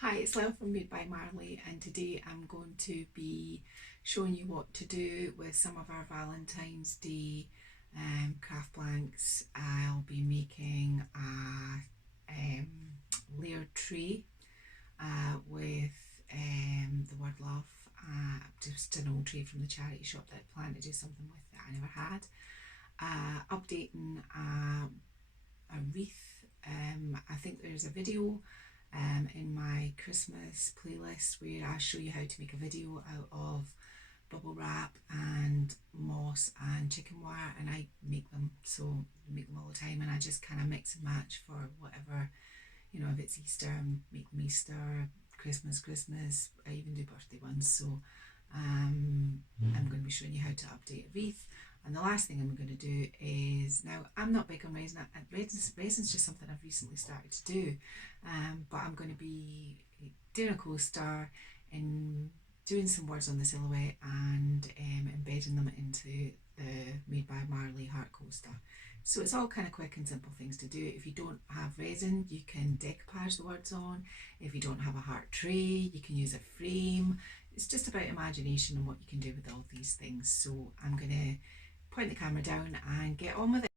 Hi, it's Lyle from Made by Marley, and today I'm going to be showing you what to do with some of our Valentine's Day craft blanks. I'll be making a layered tray with the word love, just an old tray from the charity shop that I planned to do something with that I never had. Updating a wreath. I think there's a video in my Christmas playlist where I show you how to make a video out of bubble wrap and moss and chicken wire, and I make them, so I make them all the time, and I just kind of mix and match for whatever, if it's Easter, I make them Easter, Christmas, I even do birthday ones. So I'm going to be showing you how to update a wreath. And the last thing I'm going to do is, now I'm not big on resin. Resin's just something I've recently started to do, but I'm going to be doing a coaster and doing some words on the silhouette and embedding them into the Made by Marley heart coaster. So it's all kind of quick and simple things to do. If you don't have resin, you can decoupage the words on. If you don't have a heart tray, you can use a frame. It's just about imagination and what you can do with all these things. So I'm going to point the camera down and get on with it.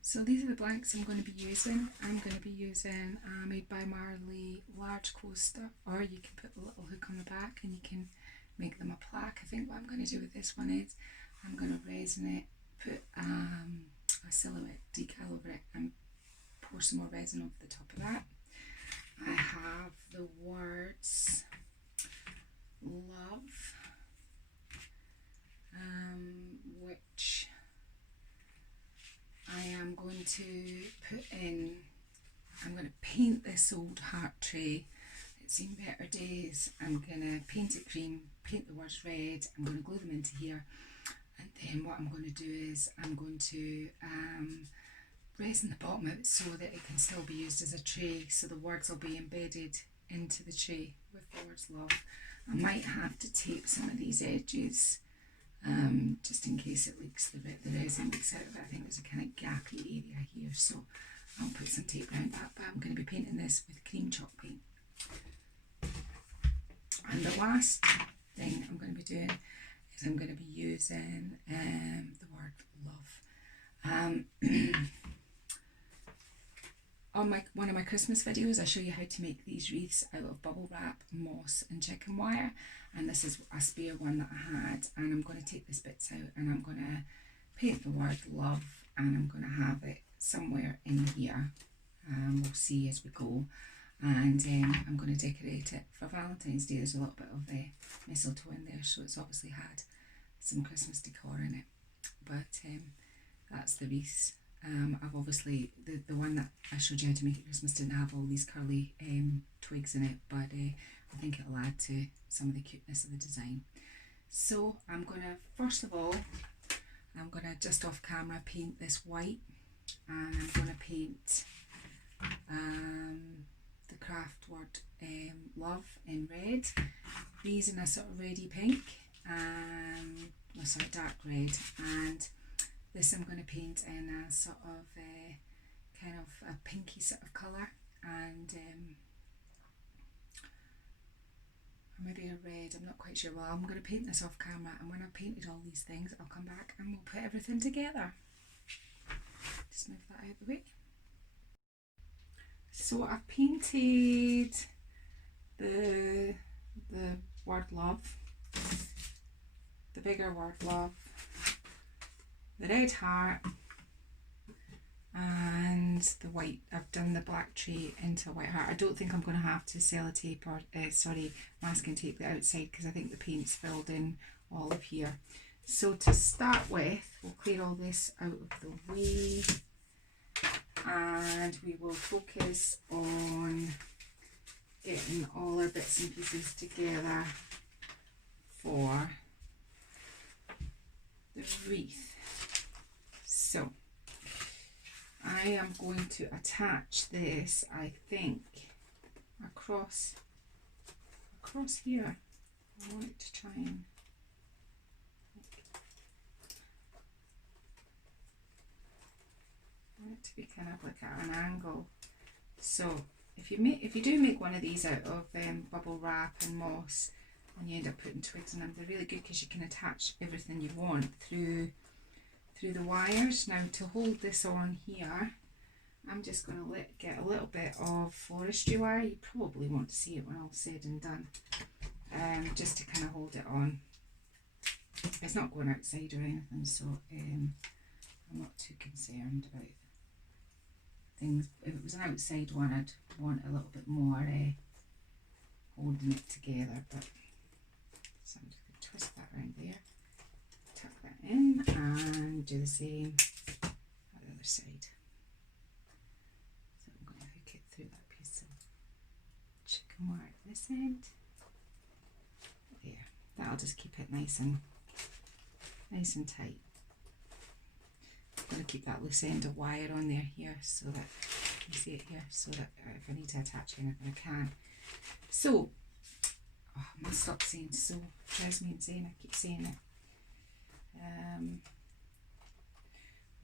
So these are the blanks I'm going to be using. I'm going to be using a Made by Marley large coaster, or you can put the little hook on the back and you can make them a plaque. I think what I'm going to do with this one is I'm going to resin it, put a silhouette decal over it and pour some more resin over the top of that. I have the words love, which I am going to put in. I'm going to paint this old heart tray. It's seen better days. I'm going to paint it cream, paint the words red. I'm going to glue them into here, and then what I'm going to do is I'm going to resin the bottom out so that it can still be used as a tray, so the words will be embedded into the tray with the words love. I might have to tape some of these edges just in case it leaks, the resin leaks out of it. I think there's a kind of gappy area here, so I'll put some tape around that, but I'm going to be painting this with cream chalk paint. And the last thing I'm going to be doing is I'm going to be using the word love. On one of my Christmas videos, I show you how to make these wreaths out of bubble wrap, moss and chicken wire, and this is a spare one that I had, and I'm going to take these bits out and I'm going to paint the word love, and I'm going to have it somewhere in here. We'll see as we go, and I'm going to decorate it for Valentine's Day. There's a little bit of mistletoe in there, so it's obviously had some Christmas decor in it, but that's the wreath. I've obviously, the one that I showed you how to make at Christmas didn't have all these curly twigs in it, but I think it'll add to some of the cuteness of the design. So I'm going to, first of all, I'm going to just off camera paint this white, and I'm going to paint the craft word love in red. These in a sort of reddy pink, or sort of dark red, and this I'm going to paint in a sort of kind of a pinky sort of colour, and or maybe a red, I'm not quite sure. Well, I'm going to paint this off camera, and when I've painted all these things I'll come back and we'll put everything together. Just move that out of the way. So I've painted the word love, the bigger word love, the red heart, and the white. I've done the black tray into a white heart. I don't think I'm going to have to sellotape or masking tape the outside, because I think the paint's filled in all of here. So to start with, we'll clear all this out of the way, and we will focus on getting all our bits and pieces together for the wreath. So I am going to attach this, I think, across here. I want it to try and I want it to be kind of like at an angle. So if you do make one of these out of bubble wrap and moss, and you end up putting twigs on them, they're really good because you can attach everything you want through the wires. Now, to hold this on here, I'm just going to get a little bit of forestry wire. You probably want to see it when all said and done, just to kind of hold it on. It's not going outside or anything, so I'm not too concerned about things. If it was an outside one, I'd want a little bit more holding it together, but so I'm just going to twist that around there, tuck that in, and do the same on the other side. So I'm going to hook it through that piece of chicken wire at this end. There, that'll just keep it nice and tight. I'm going to keep that loose end of wire on there here so that you can see it here, so that if I need to attach anything I can. So, oh, I must stop saying so, it drives me insane, I keep saying it. I'm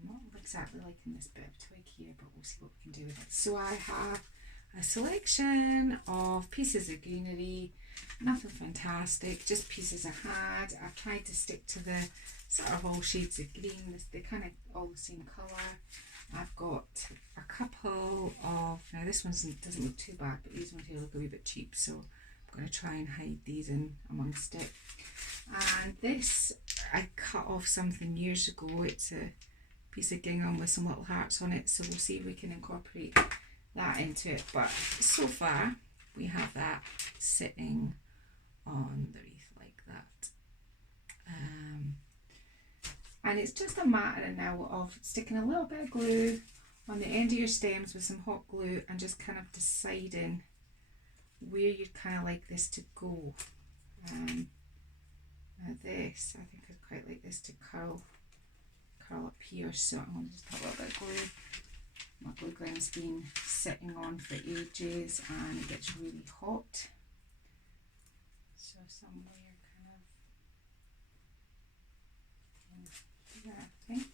not exactly liking this bit of twig here, but we'll see what we can do with it. So I have a selection of pieces of greenery, nothing fantastic, just pieces I had. I've tried to stick to the sort of all shades of green, they're kind of all the same colour. I've got a couple of, now this one doesn't look too bad, but these ones here look a wee bit cheap, so I'm going to try and hide these in amongst it. And this, I cut off something years ago. It's a piece of gingham with some little hearts on it, so we'll see if we can incorporate that into it. But so far, we have that sitting on the wreath like that. And it's just a matter now of sticking a little bit of glue on the end of your stems with some hot glue and just kind of deciding where you'd kind of like this to go. Now this, I think I'd quite like this to curl up here, so I'm going to just put a little bit of glue. My glue gun's been sitting on for ages and it gets really hot. So somewhere kind of in there, I think.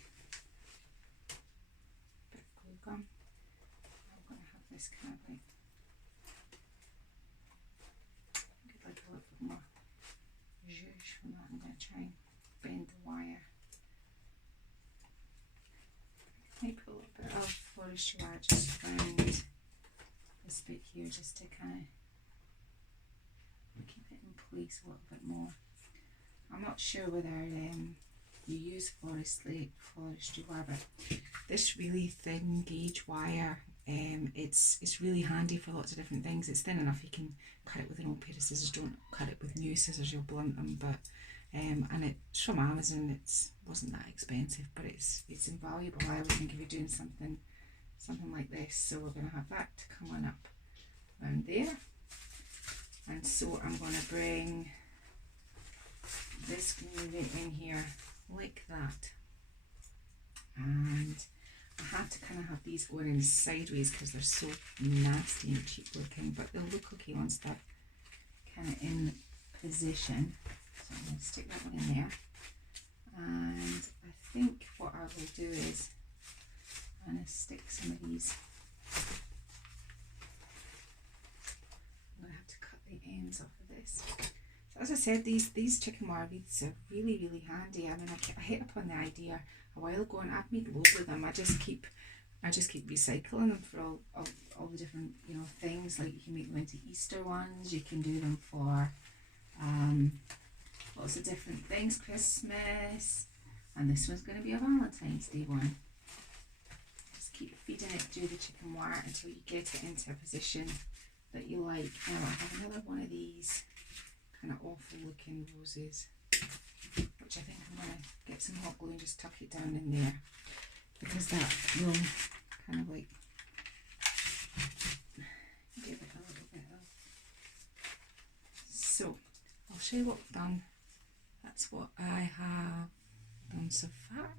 Bit of glue gun. I'm going to have this kind of like a little bit more zhuzh from that. I'm going to try and bend the wire. Maybe put a little bit of forestry wire just around this bit here, just to kind of keep it in place a little bit more. I'm not sure whether you use forestry wire, but this really thin gauge wire, it's really handy for lots of different things. It's thin enough you can cut it with an old pair of scissors. Don't cut it with new scissors, you'll blunt them. But and it's from Amazon. It wasn't that expensive, but it's invaluable, I would think, if you're doing something like this. So we're going to have that to come on up around there, and so I'm going to bring this greenery in here like that, and I have to kind of have these going in sideways because they're so nasty and cheap looking, but they'll look okay once they're kind of in position. So I'm going to stick that one in there, and I think what I will do is I'm going to stick some of these. I'm going to have to cut the ends off of this. So as I said, these chicken wire wreaths are really, really handy. I mean, I hit upon the idea a while ago, and I've made loads of them. I just keep recycling them for all the different, you know, things. Like you can make them into Easter ones. You can do them for lots of different things, Christmas, and this one's going to be a Valentine's Day one. Just keep feeding it through the chicken wire until you get it into a position that you like. Now I have another one of these kind of awful looking roses, which I think I'm going to get some hot glue and just tuck it down in there, because that will kind of like give it a little bit of. So I'll show you what I've done. That's what I have done so far.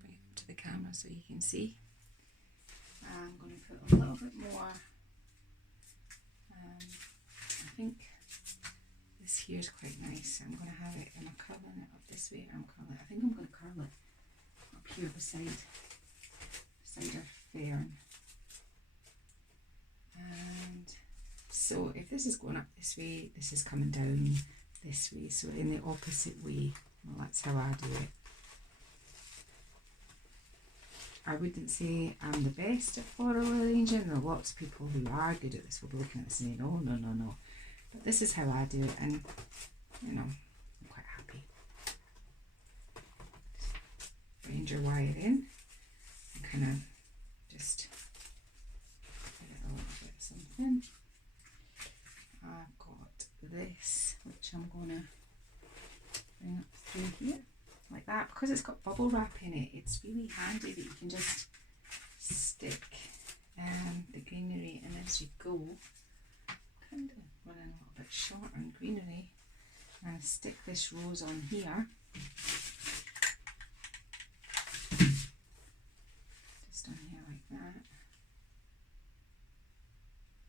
Bring it up to the camera so you can see. I'm going to put a little bit more. I think this here is quite nice. I'm going to have it, am I curling it up this way? I think I'm going to curl it up here beside our fern. And so if this is going up this way, this is coming down this way, so in the opposite way. Well, that's how I do it. I wouldn't say I'm the best at floral arranging. There are lots of people who are good at this will be looking at this and saying, oh, no, no, no. But this is how I do it, and, you know, I'm quite happy. Arrange your wire in and kind of just give it a little bit of something. I've got this, which I'm going to bring up through here. Like that, because it's got bubble wrap in it, it's really handy that you can just stick the greenery in as you go. Kind of running a little bit short on greenery, and stick this rose on here, just on here like that,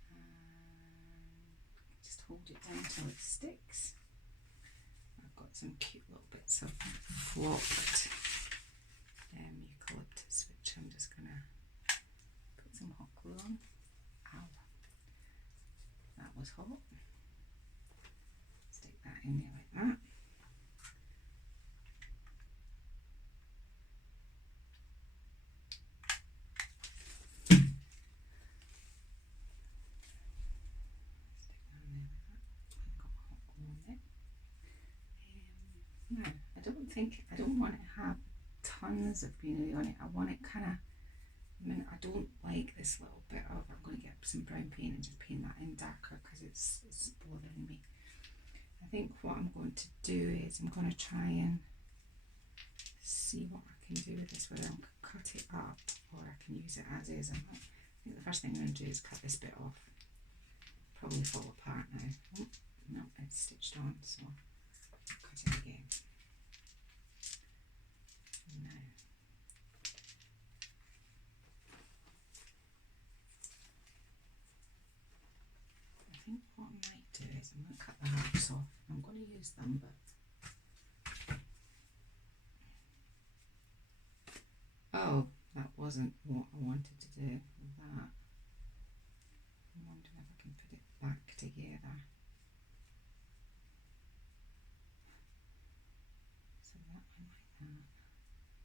and just hold it down until it sticks. Got some cute little bits of flocked eucalyptus, which I'm just going to put some hot glue on. Ow, that was hot. Stick that in there like that. No, I don't want to have tons of greenery on it. I want it kind of, I don't like this little bit of, I'm going to get some brown paint and just paint that in darker because it's bothering me. I think what I'm going to do is I'm going to try and see what I can do with this, whether I can cut it up or I can use it as is. I think the first thing I'm going to do is cut this bit off. Probably fall apart now. Oh, no, it's stitched on, so cut it again. Now, I think what I might do is I'm going to cut the hearts off. I'm going to use them, but oh, that wasn't what I wanted to do with that. I'm wondering if I can put it back together. So that went like that.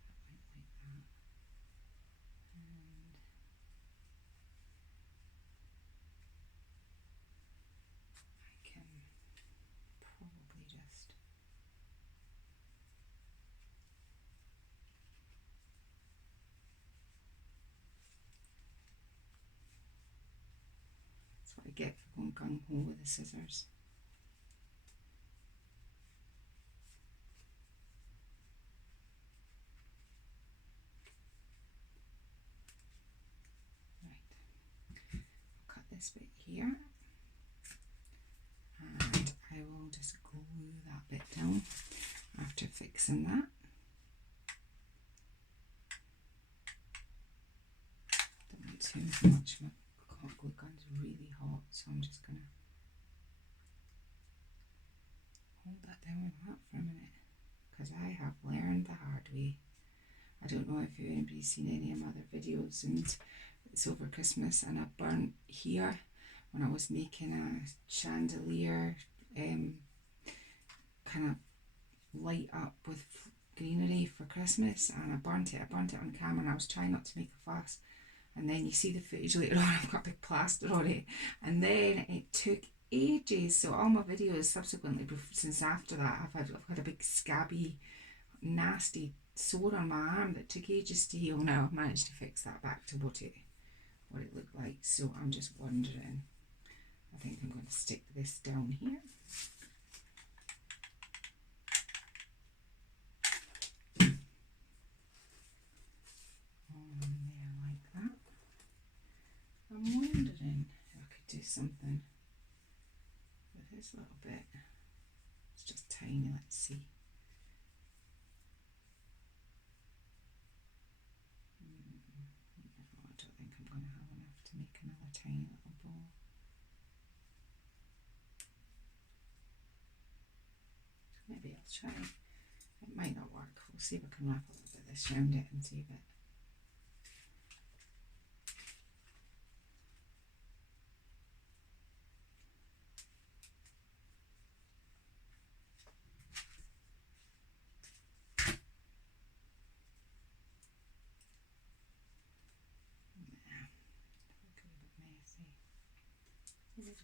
That went like that. And I can probably just that's what I get for going gung-ho with the scissors. Cut this bit here, and I will just glue that bit down after fixing that. Don't want too much. My hot glue gun's really hot, so I'm just gonna hold that down like that for a minute, because I have learned the hard way. I don't know if anybody's seen any of my other videos, and it's over Christmas and I burnt here when I was making a chandelier kind of light up with greenery for Christmas, and I burnt it on camera, and I was trying not to make a fuss, and then you see the footage later on, I've got big plaster on it, and then it took ages. So all my videos subsequently since after that, I've had a big scabby nasty sore on my arm that took ages to heal. Now I've managed to fix that back to what it looked like. So I'm just wondering, I think I'm going to stick this down here. On there like that. I'm wondering if I could do something with this little bit. It's just tiny, let's see. I don't think I'm going to have enough to make another tiny little bowl. Maybe I'll try. It might not work. We'll see if I can wrap a little bit of this around it and see if it.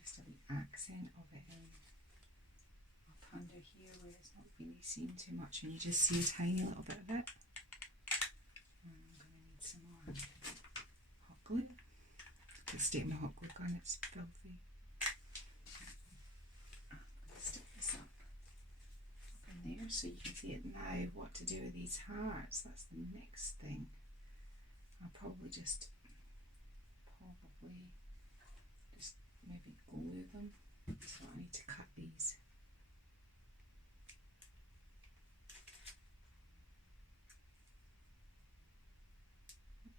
just a wee accent of it in up under here where it's not really seen too much and you just see a tiny little bit of it. And I'm going to need some more hot glue. The state of my hot glue gun, it's filthy. I'm going to stick this up in there so you can see it now, what to do with these hearts. That's the next thing. I'll probably just maybe glue them. So I need to cut these.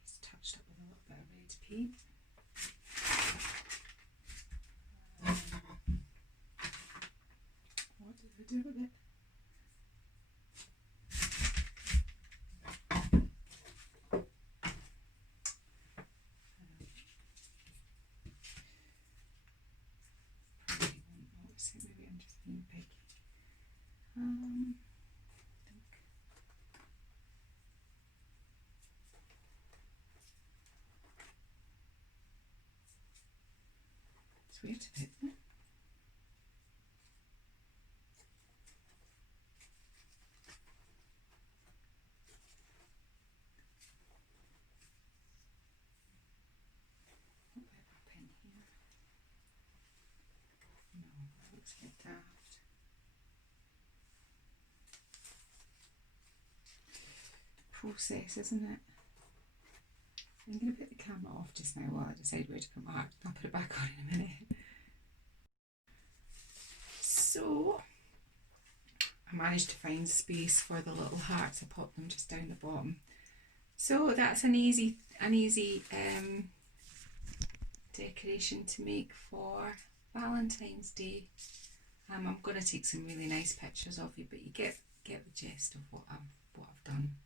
It's touched up with a little bit of red paint. What did I do with it? It's weird a bit, isn't it? A bit up in here. No, that looks a bit daft. Process, isn't it? I'm going to put the camera off just now while I decide where to put my heart. I'll put it back on in a minute. So, I managed to find space for the little hearts. I popped them just down the bottom. So that's an easy decoration to make for Valentine's Day. I'm going to take some really nice pictures of you, but you get the gist of what I've done.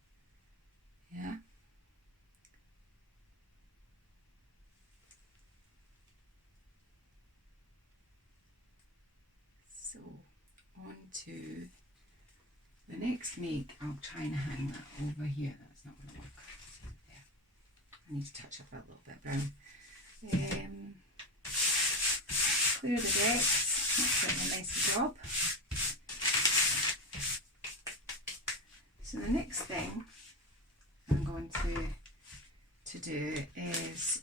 Yeah. So on to the next make. I'll try and hang that over here. That's not going to work. There. I need to touch up that little bit brown. Clear the decks. That's doing a nice job. So the next thing I'm going to do is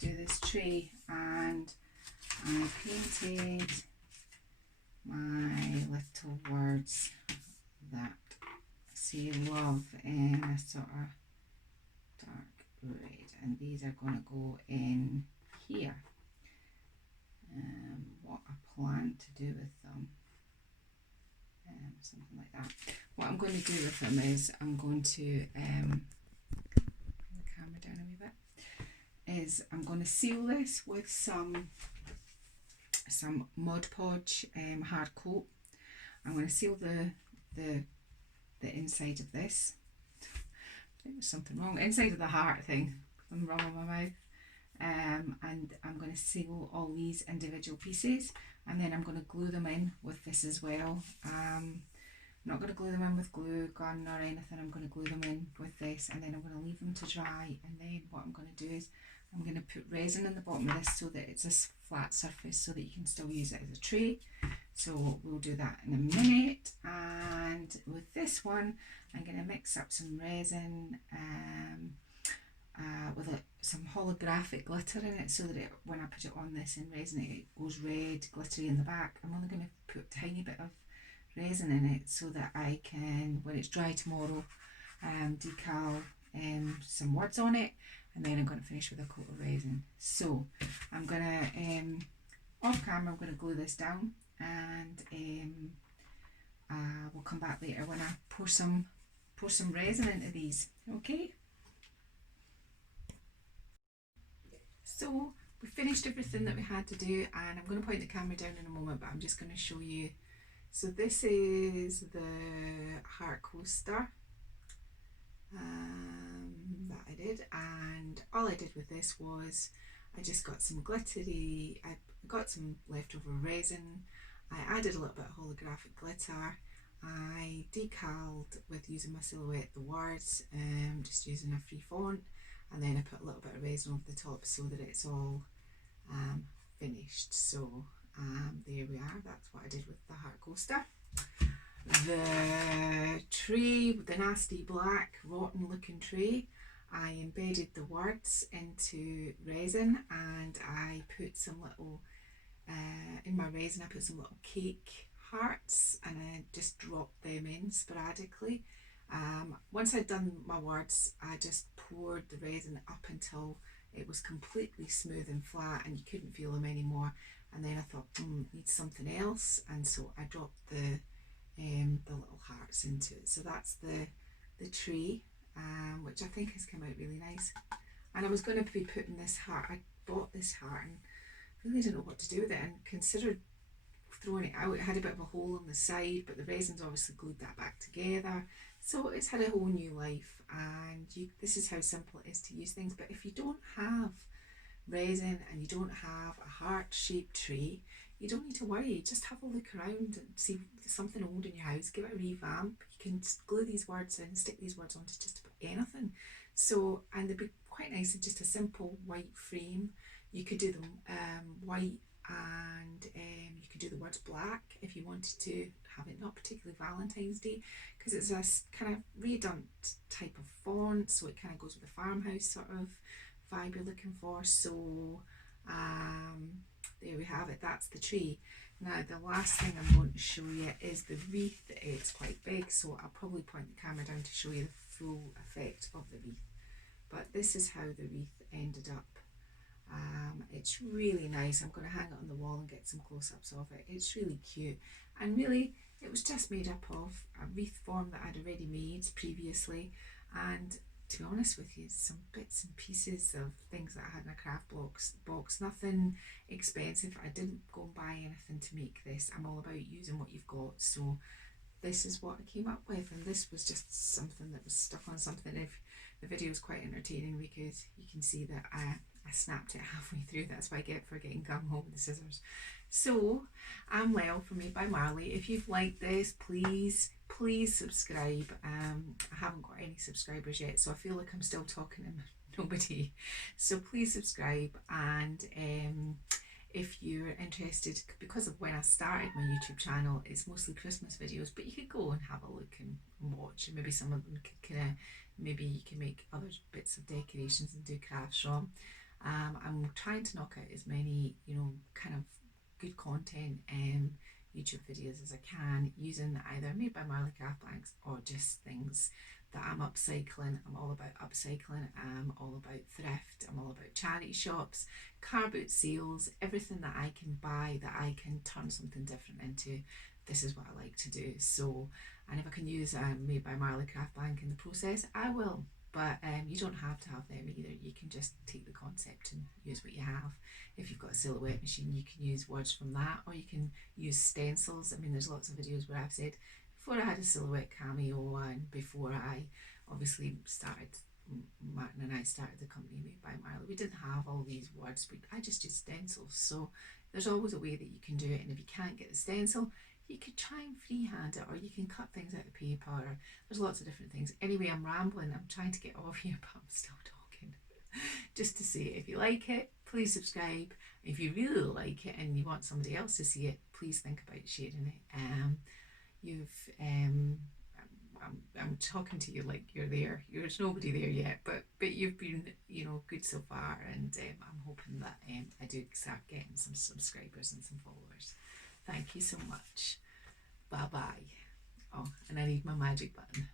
do this tree, and I painted my little words that say love in a sort of dark red, and these are going to go in here. What I plan to do with them, something like that. What I'm going to do with them is I'm going to bring the camera down a wee bit. I'm going to seal this with some Mod Podge hard coat. I'm going to seal the inside of this. I think there's something wrong. Inside of the heart thing. Something wrong with my mouth. And I'm going to seal all these individual pieces, and then I'm going to glue them in with this as well. I'm not going to glue them in with glue gun or anything. I'm going to glue them in with this, and then I'm going to leave them to dry. And then what I'm going to do is I'm going to put resin in the bottom of this so that it's a flat surface so that you can still use it as a tray. So we'll do that in a minute. And with this one, I'm going to mix up some resin with some holographic glitter in it, so that when I put it on this in resin, it goes red, glittery in the back. I'm only going to put a tiny bit of resin in it so that I can, when it's dry tomorrow, decal some words on it, and then I'm going to finish with a coat of resin. So I'm going to, off camera, I'm going to glue this down, and we'll come back later when I pour some resin into these. Okay. So we finished everything that we had to do, and I'm going to point the camera down in a moment, but I'm just going to show you. So this is the heart coaster that I did, and all I did with this was I just got some glittery, I got some leftover resin, I added a little bit of holographic glitter, I decaled with using my silhouette the words, just using a free font, and then I put a little bit of resin over the top so that it's all finished. So there we are. That's what I did with the heart coaster. The tray, the nasty black rotten looking tray, I embedded the words into resin, and I put some little in my resin I put some little cake hearts, and I just dropped them in sporadically. Once I'd done my words, I just poured the resin up until it was completely smooth and flat and you couldn't feel them anymore. And then I thought, need something else, and so I dropped the little hearts into it. So that's the tree, which I think has come out really nice. And I was going to be putting this heart, I bought this heart and really didn't know what to do with it, and considered throwing it out. It had a bit of a hole on the side, but the resin's obviously glued that back together, so it's had a whole new life. And this is how simple it is to use things. But if you don't have resin and you don't have a heart-shaped tray, you don't need to worry. Just have a look around and see if there's something old in your house. Give it a revamp. You can glue these words in, stick these words onto just about anything. So, and they'd be quite nice in just a simple white frame. You could do them white, and you could do the words black if you wanted to have it not particularly Valentine's Day, because it's this kind of redone type of font, so it kind of goes with the farmhouse sort of vibe you're looking for. So there we have it. That's the tree. Now the last thing I'm going to show you is the wreath. It's quite big, so I'll probably point the camera down to show you the full effect of the wreath. But this is how the wreath ended up. It's really nice. I'm going to hang it on the wall and get some close-ups of it. It's really cute, and really it was just made up of a wreath form that I'd already made previously, and to be honest with you, some bits and pieces of things that I had in a craft box, nothing expensive. I didn't go and buy anything to make this. I'm all about using what you've got, so this is what I came up with, and this was just something that was stuck on something. If the video is quite entertaining because you can see that I snapped it halfway through. That's what I get for getting gung-ho with the scissors. So I'm Well from Made by Marley. If you've liked this, please subscribe. I haven't got any subscribers yet, so I feel like I'm still talking to nobody. So please subscribe, and if you're interested, because of when I started my YouTube channel, it's mostly Christmas videos, but you could go and have a look and watch, and maybe some of them could kind of, maybe you can make other bits of decorations and do crafts from. I'm trying to knock out as many, kind of good content YouTube videos as I can, using either Made by Marley craft blanks or just things that I'm upcycling. I'm all about upcycling. I'm all about thrift. I'm all about charity shops, car boot sales, everything that I can buy that I can turn something different into. This is what I like to do. So, and if I can use a Made by Marley craft blank in the process, I will. But you don't have to have them either. You can just take the concept and use what you have. If you've got a silhouette machine, you can use words from that, or you can use stencils. I mean, there's lots of videos where I've said, before I had a silhouette cameo, and before I obviously started, Martin and I started the company Made by Marley, we didn't have all these words, but I just did stencils. So there's always a way that you can do it, and if you can't get the stencil, you could try and freehand it, or you can cut things out of paper, or there's lots of different things. Anyway, I'm rambling. I'm trying to get off here, but I'm still talking. Just to say, if you like it, please subscribe. If you really like it and you want somebody else to see it, please think about sharing it. I'm talking to you like you're there. There's nobody there yet, but you've been, good so far, and I'm hoping that I do start getting some subscribers and some followers. Thank you so much. Bye bye. Oh, and I need my magic button.